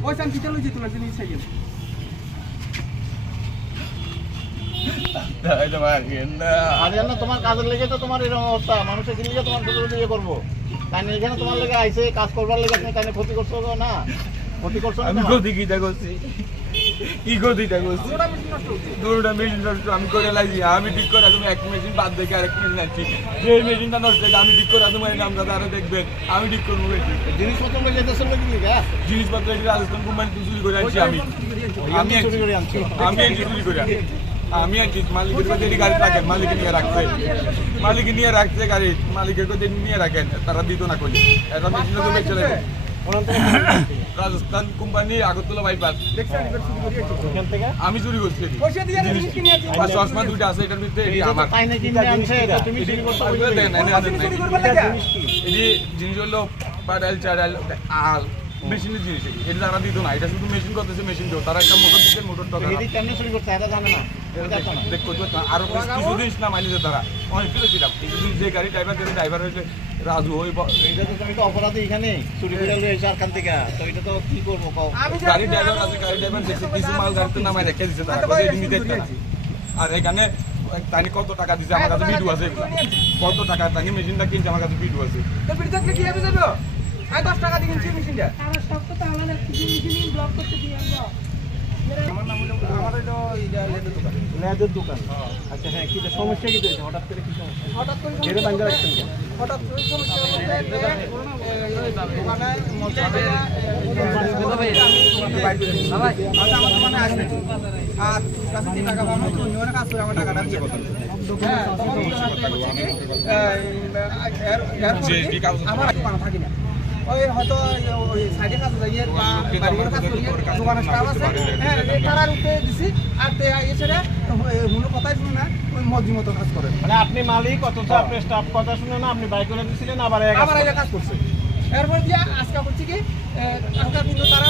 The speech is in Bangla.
ওই সান কিটা লই যেত না জিনিস চাই তাই তো ভাই না আর জানো তোমার কাজের লেগে তো তোমার এরকম অবস্থা মানুষের কি লিগে তোমার ছোট ইয়ে করবো তাই না এখানে তোমার লেগে আইসে কাজ করবার লেগে তুমি তাই না ক্ষতি করছো না ক্ষতি করছো না আমি তোমার? গদি কিটা করছি কি গদিটা করছি ওটা মেশিন নষ্ট হচ্ছে দুটো মেশিন নষ্ট আমি করে লাগছি আমি ঠিক করে তুমি এক মেশিন বাদ দেখে আরেক মেশিন আনছি যে মেশিনটা নষ্ট হয়েছে আমি ঠিক করে তোমার নাম দাদা আরো দেখবেন আমি ঠিক করবো মেশিন জিনিসপত্র মিলে যেতেছে নাকি লিগা জিনিসপত্র এটি রাজস্থান কোম্পানি চুরি করে আনছি আমি আমি চুরি করে আনছি আমি আনছি চুরি করে আমি আনছি মালিকের কাছে গাড়ি রাখেন মালিক নিয়ে রাখছে মালিক নিয়ে রাখছে গাড়ি মালিকের কাছে নিয়ে রাখেন তারা দিত না কই এটা মেশিন তো বেচে লাগে রাজস্থান কোম্পানি আগরতলা বাইপাস দেখছেন এবার শুরু করে এখান থেকে আমি চুরি করছি এটি। পয়সা দিয়ে জিনিস কিনে আনছি আর চশমা দুইটা আছে এটার ভিতরে এটি এটা তো আমার তাই না কিনে আনছে এটা তুমি চুরি করছো আর বুঝলে? দেন, এনে আনেন, চুরি এনে। করবার লাগা জিনিস কি এটি জিনিস হলো পাটাল চাটাল আল মেশিনের জিনিস এটি। এটা তারা দিত না এটা শুধু মেশিন করতেছে মেশিন দিও তারা একটা মোটর দিচ্ছে মোটর টাকা এদি কেমনে চুরি করছে এটা জানে না এটা জানো না দেখ করতে পারতো না। আরো কিছু জিনিস না মাইলেছে তারা অনেক কিছু ছিলাম কিছুদিন যে গাড়ি ড্রাইভার হয়েছে রাজু ওই এটা তো তুমি তো অপরাধী এখানে চুরি করে লয়ে এসে আরখান থেকে তো এটা তো কি করবো কও আমি গাড়ি ড্রাইভার আছে গাড়ি ড্রাইভার দেখছে কিছু মাল গাড়িতে নামায় রেখে দিচ্ছে তারা কই এটি নিতে না আর এখানে তানি কত টাকা দিছে আমার কাছে ভিডিও আছে এগুলা। কত টাকা তানি মেশিনটা কিনছে আমার কাছে ভিডিও আছে তো বিড়ি থাকলে কি হবে যাবে আমি 10 টাকা দিয়ে কিনছি মেশিনটা আমার সব তো তাহলে জিনিস ব্লক করতে দিয়ে আমরা আমার নাম হলো আমার হলো এইটা লেদের দোকান লেদের দোকান আচ্ছা হ্যাঁ কি সমস্যা কি হয়েছে হঠাৎ করে কি সমস্যা হঠাৎ করে ছেড়ে বান্ধা রাখছেন কেন হঠাৎ করে সমস্যা বলতে দোকানে মজা আমার দোকানে আসবে আর কাছে 3 টাকা পাবো তো অন্য কাজ করে আমার টাকাটা দিয়ে বলতে হ্যাঁ তখন আমার দোকান থাকি না ওই হয়তো ওই সাইডে কাজ যাইয়ে বা বাড়ির কাজ করিয়ে দোকানে স্টাফ আছে হ্যাঁ তারার উপরে দিছি আর তে এসে মূল কথাই শুনে না ওই মজি মতো কাজ করে মানে আপনি মালিক অথচ আপনি স্টাফ কথা শুনে না আপনি বাইক করে দিছিলেন আবার আবার এটা কাজ করছে এরপর দিয়ে আজকে করছি কি আজকে কিন্তু তারা